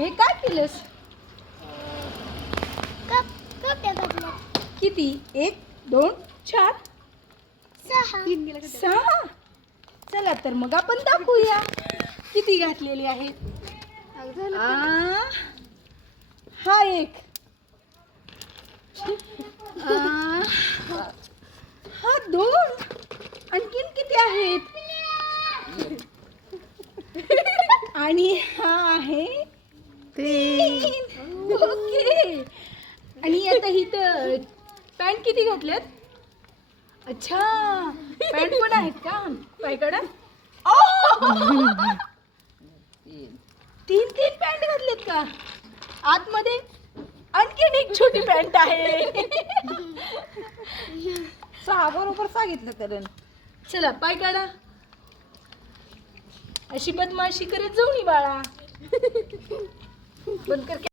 हे काय केलंस? किती? 1 2 4 6. चला तर मग आपण दाखवूया किती घातलेली आहेत. हा एक, हा 2, आणखीन किती आहेत? आणि हा आहे 3. ओके. आणि आता इथं पॅन्ट किती घातल्यात? अच्छा, पॅन्ट पण आहेत का पायकडं? 3 पॅन्ट घातलेत का? आतमध्ये आणखीन एक छोटी पॅन्ट आहे. 6 बरोबर सांगितलं कारण. चला पाय काढा. अशी बदमाशी करत जाऊ नये बाळा. बंद कर.